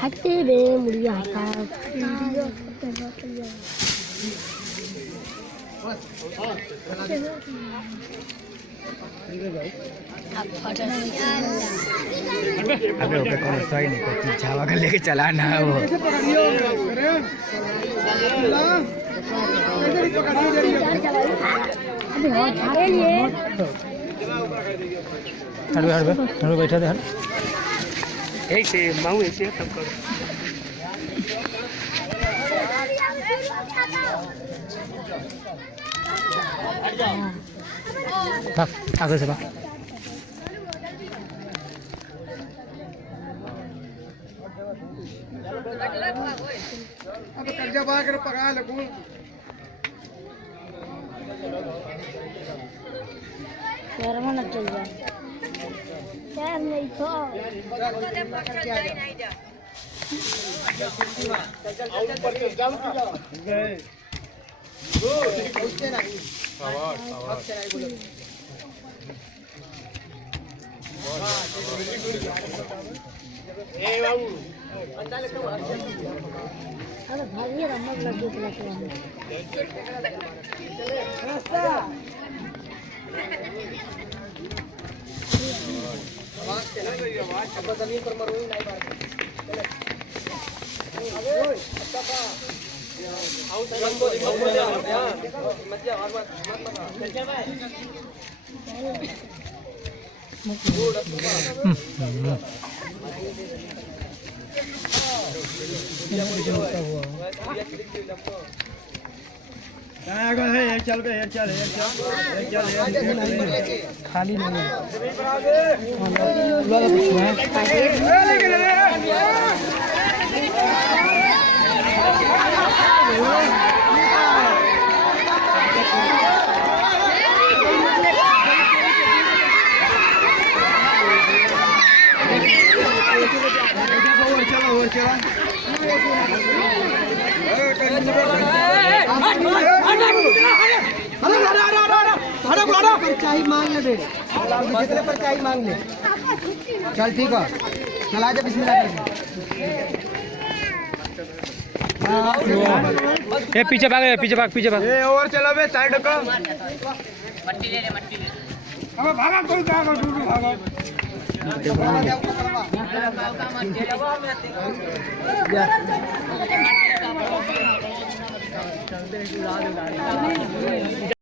हटते बे मुड़िया हटा अबे ओके कौन सही नहीं कोई छावा कर लेके चला ना वो हर बैठा दे हर ऐसे माऊ ऐसे तब करो आगे से बा अब कर्जा बा कर पका लगू यार मन चल जा यार नहीं तो अरे भाई रमत लग गया चल बे चल खाली नहीं परचाई मांग ले जितने परचाई मांग ले चल ठीक है चला जा बिस्मिल्लाह ये पीछे भाग पीछे भाग ए और चलो बे साइड को मट्टी ले अब भागा कोई भागा दूर भागा